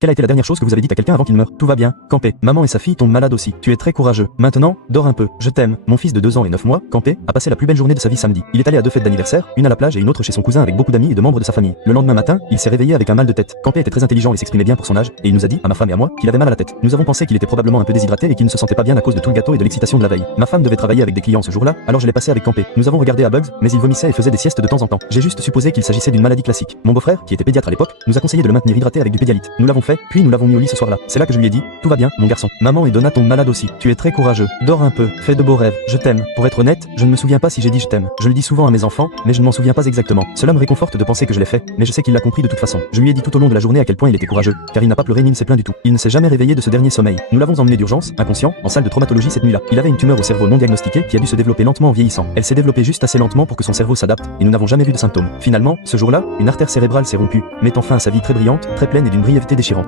Quelle a été la dernière chose que vous avez dit à quelqu'un avant qu'il meure? Tout va bien, Campé. Maman et sa fille tombent malades aussi. Tu es très courageux. Maintenant, dors un peu. Je t'aime. Mon fils de 2 ans et 9 mois, Campé, a passé la plus belle journée de sa vie samedi. Il est allé à 2 fêtes d'anniversaire, une à la plage et une autre chez son cousin avec beaucoup d'amis et de membres de sa famille. Le lendemain matin, il s'est réveillé avec un mal de tête. Campé était très intelligent et s'exprimait bien pour son âge, et il nous a dit, à ma femme et à moi, qu'il avait mal à la tête. Nous avons pensé qu'il était probablement un peu déshydraté et qu'il ne se sentait pas bien à cause de tout le gâteau et de l'excitation de la veille. Ma femme devait travailler avec des clients ce jour-là, alors je l'ai passé avec Campé. Nous avons regardé à Bugs, mais il vomissait et faisait des siestes de temps en temps. J'ai juste supposé qu'il s'agissait d'une maladie classique. Mon beau-frère, qui était pédiatre à l'époque, nous a conseillé de le maintenir hydraté avec du pédialyte. Nous l'avons fait, puis nous l'avons mis au lit ce soir-là. C'est là que je lui ai dit, tout va bien, mon garçon. Maman et Donna tombent malades aussi. Tu es très courageux. Dors un peu, fais de beaux rêves. Je t'aime. Pour être honnête, je ne me souviens pas si j'ai dit je t'aime. Je le dis souvent à mes enfants, mais je ne m'en souviens pas exactement. Cela me réconforte de penser que je l'ai fait, mais je sais qu'il l'a compris de toute façon. Je lui ai dit tout au long de la journée à quel point il était courageux, car il n'a pas pleuré ni ne s'est plaint du tout. Il ne s'est jamais réveillé de ce dernier sommeil. Nous l'avons emmené d'urgence, inconscient, en salle de traumatologie cette nuit-là. Il avait une tumeur au cerveau non diagnostiquée qui a dû se développer lentement en vieillissant. Elle s'est développée juste assez lentement pour que son cerveau s'adapte, et nous n'avons jamais vu de symptômes. Finalement, ce jour-là, une artère cérébrale s'est rompue, mettant fin à sa vie très brillante, très pleine et d'une brièveté déchirante.